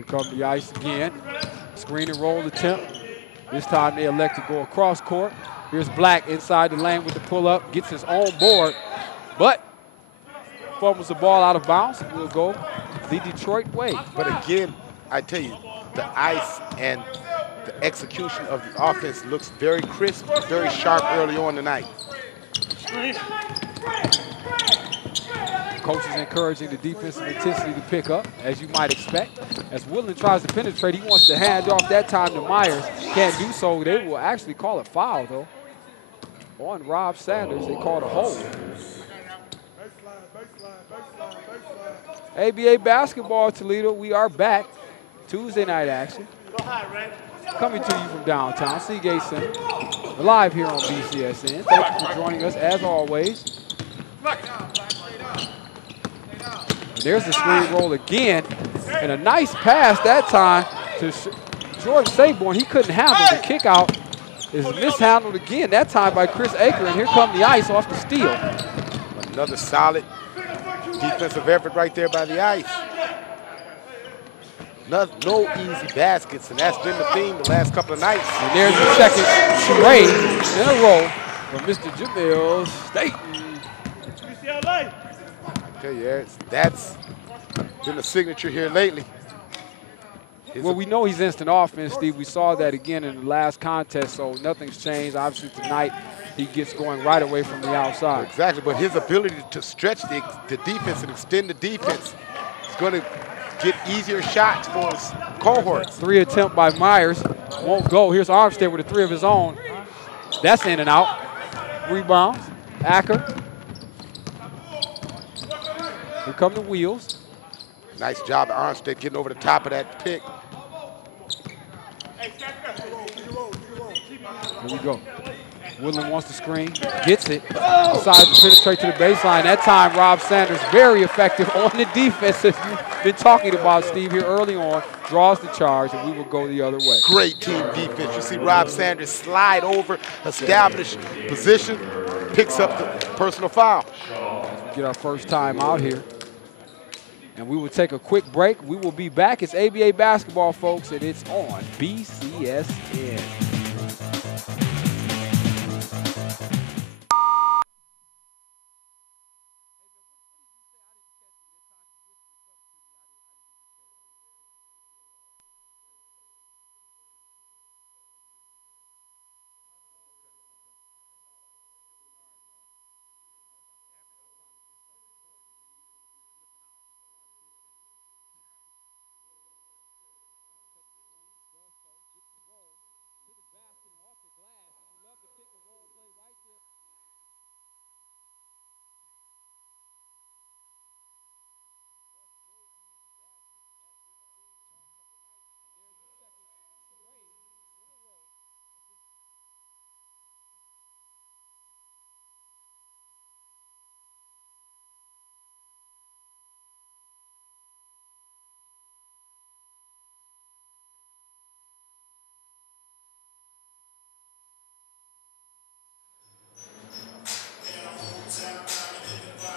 Here comes the ice again. Screen and roll attempt. This time they elect to go across court. Here's Black inside the lane with the pull-up. Gets his own board, but fumbles the ball out of bounds. We'll go the Detroit way. But again, I tell you, the ice and the execution of the offense looks very crisp, very sharp early on tonight. Coach is encouraging the defensive intensity to pick up, as you might expect. As Woodland tries to penetrate, he wants to hand off that time to Myers. Can't do so. They will actually call a foul, though. On Rob Sanders, they called a hold. ABA basketball, Toledo. We are back. Tuesday night action. Coming to you from downtown, Seagate Center. Live here on BCSN. Thank you for joining us, as always. There's the screen roll again, and a nice pass that time to George Saborn. He couldn't handle the kick out. Is mishandled again, that time by Chris Aker, and here come the ice off the steal. Another solid defensive effort right there by the ice. No easy baskets, and that's been the theme the last couple of nights. And there's the second trade in a row from Mr. Jamil Staten. I tell you, that's been the signature here lately. Well, we know he's instant offense, Steve. We saw that again in the last contest, so nothing's changed. Obviously, tonight he gets going right away from the outside. Exactly, but his ability to stretch the defense and extend the defense is going to get easier shots for his cohorts. 3 attempt by Myers. Won't go. Here's Armstead with a 3 of his own. That's in and out. Rebounds. Acker. Here come the wheels. Nice job, Armstead, getting over the top of that pick. Here we go. Woodland wants the screen, gets it, decides to penetrate to the baseline. That time, Rob Sanders, very effective on the defense, as you've been talking about, Steve, here early on, draws the charge, and we will go the other way. Great team defense. You see Rob Sanders slide over, establish position, picks up the personal foul. As we get our first time out here. And we will take a quick break. We will be back. It's ABA basketball, folks, and it's on BCSN.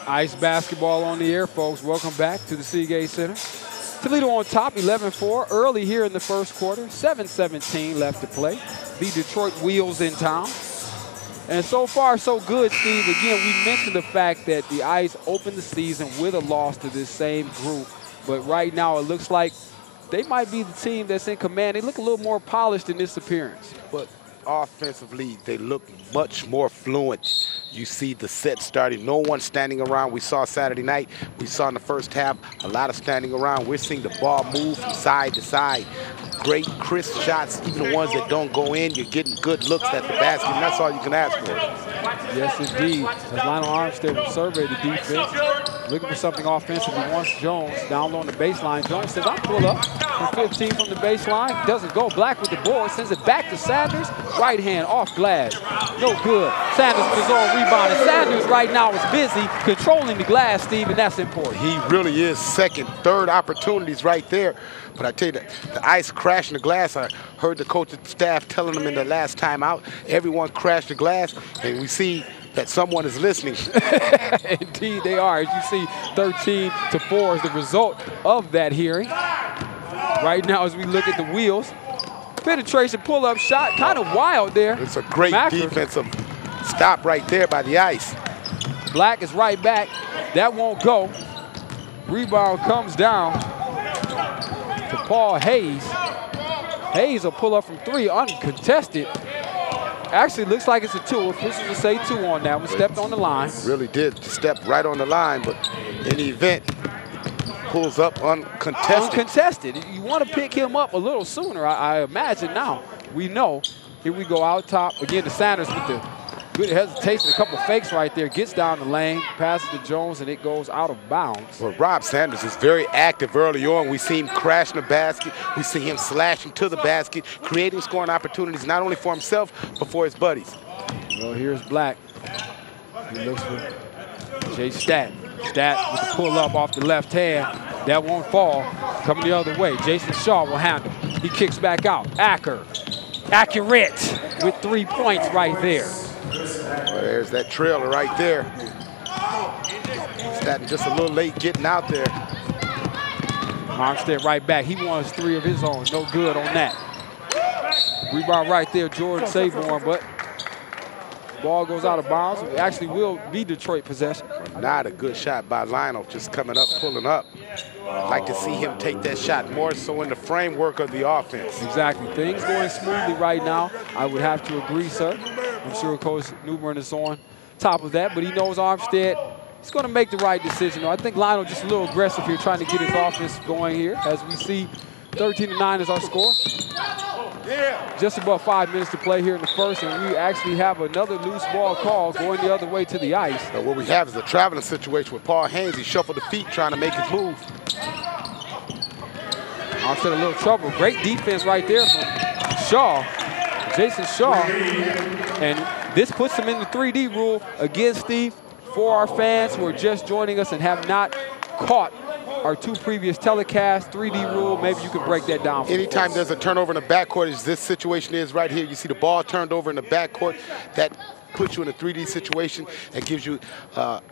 Ice basketball on the air, folks. Welcome back to the Seagate Center. Toledo on top, 11-4, early here in the first quarter. 7:17 left to play. The Detroit Wheels in town. And so far, so good, Steve. Again, we mentioned the fact that the Ice opened the season with a loss to this same group. But right now, it looks like they might be the team that's in command. They look a little more polished in this appearance. But offensively, they look much more fluent. You see the set starting. No one standing around. We saw Saturday night. We saw in the first half a lot of standing around. We're seeing the ball move from side to side. Great, crisp shots, even the ones that don't go in. You're getting good looks at the basket, and that's all you can ask for. Yes, indeed. As Lionel Armstead will survey the defense, looking for something offensively. Wants Jones down low on the baseline. Jones says, I'll pull up from 15 from the baseline. Doesn't go. Black with the board. Sends it back to Sanders. Right hand off glass. No good. Sanders with his own rebound. And Sanders right now is busy controlling the glass, Steve, and that's important. He really is. Second, third opportunities right there. But I tell you, the Ice crashing the glass. I heard the coaching staff telling them in the last time out, everyone crashed the glass, and we see that someone is listening. Indeed, they are. As you see, 13-4 is the result of that hearing. right now as we look at the wheels. Penetration pull-up shot, kind of wild there. It's a great Macker. defensive stop right there by the ice. Black is right back. That won't go. Rebound comes down to Paul Hayes. Hayes will pull up from 3, uncontested. Actually, looks like it's a 2. Officials will say 2 on that one. Stepped on the line. Really did step right on the line, but in the event, pulls up uncontested. Uncontested. You want to pick him up a little sooner, I imagine now. We know. Here we go out top. Again, to Sanders with the good hesitation, a couple fakes right there. Gets down the lane, passes to Jones, and it goes out of bounds. Well, Rob Sanders is very active early on. We see him crashing the basket. We see him slashing to the basket, creating scoring opportunities not only for himself, but for his buddies. Well, here's Black. He looks for Jay Stat. Stat with the pull-up off the left hand. That won't fall. Coming the other way. Jason Shaw will handle. He kicks back out. Accurate with 3 points right there. Well, there's that trailer right there. Staten just a little late getting out there. Armstead right back. He wants 3 of his own. No good on that. Rebound right there, Jordan Saborn, but ball goes out of bounds. It actually will be Detroit possession. Not a good shot by Lionel, just coming up, pulling up. I'd like to see him take that shot more so in the framework of the offense. Exactly. Things going smoothly right now. I would have to agree, sir. I'm sure Coach Newbern is on top of that, but he knows Armstead is going to make the right decision. I think Lionel just a little aggressive here, trying to get his offense going here. As we see, 13-9 is our score. Just about 5 minutes to play here in the first, and we actually have another loose ball call going the other way to the ice. What we have is a traveling situation with Paul Haynes. He shuffled the feet trying to make his move. Armstead a little trouble. Great defense right there from Shaw, Jason Shaw. And this puts him in the 3D rule again, Steve. For our fans who are just joining us and have not caught our 2 previous telecasts, 3D rule, maybe you could break that down. Anytime there's a turnover in the backcourt, as this situation is right here, you see the ball turned over in the backcourt, that puts you in a 3D situation and gives you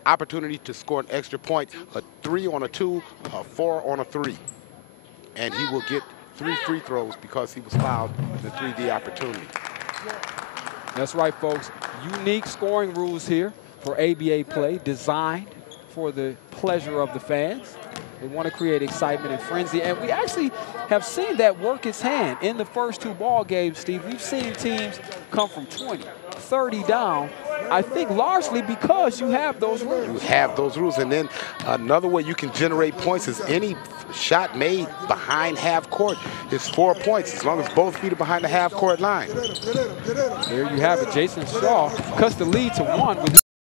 opportunity to score an extra point, a 3 on a 2, a 4 on a 3. And he will get 3 free throws because he was fouled in the 3D opportunity. That's right, folks. Unique scoring rules here for ABA play, designed for the pleasure of the fans. They want to create excitement and frenzy, and we actually have seen that work its hand in the first 2 ball games, Steve. We've seen teams come from 20, 30 down, I think largely because you have those rules. You have those rules, and then another way you can generate points is any shot made behind half court is 4 points, as long as both feet are behind the half court line. There you have it. Jason Shaw cuts the lead to 1 with